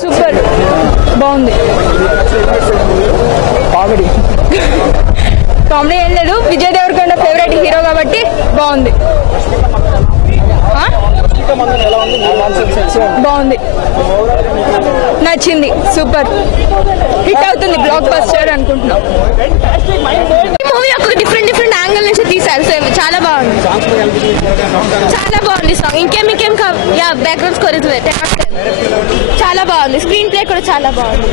Super బాగుంది. Comedy ఏం లేదు, విజయ్ దేవరకొండ ఫేవరెట్ హీరో కాబట్టి బాగుంది. బాగుంది, నచ్చింది, సూపర్ హిట్ అవుతుంది, బ్లాక్ బస్టర్ అనుకుంటున్నాం. మూవీ ఒక డిఫరెంట్ యాంగిల్ నుంచి తీసారు, చాలా బాగుంది, చాలా బాగుంది సాంగ్. ఇంకేం బ్యాక్గ్రౌండ్ స్కోర్ చాలా బాగుంది, స్క్రీన్ ప్లే కూడా చాలా బాగుంది.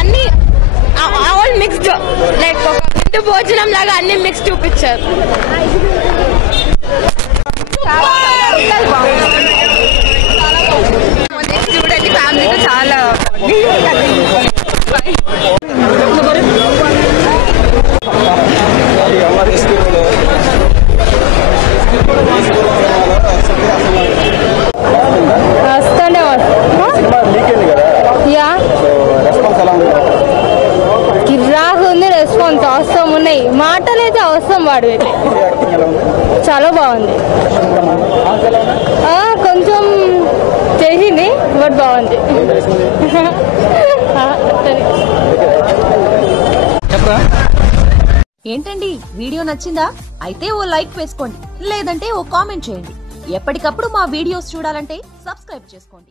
అన్ని ఆల్ మిక్స్డ్, లైక్ ఒక ఇంటి భోజనం లాగా అన్ని మిక్స్ చూపించారు. చూడండి, ఫ్యామిలీతో చాలా కిర్రాకు ఉంది, రెస్పాన్స్ అవసరం ఉన్నాయి, మాటలు అయితే అవసరం వాడు అయితే చాలా బాగుంది. కొంచెం చేసింది బట్ బాగుంది. ఏంటండి వీడియో నచ్చిందా? అయితే ఓ లైక్ వేసుకోండి, లేదంటే ఓ కామెంట్ చేయండి. ఎప్పటికప్పుడు మా వీడియోస్ చూడాలంటే సబ్స్క్రైబ్ చేసుకోండి.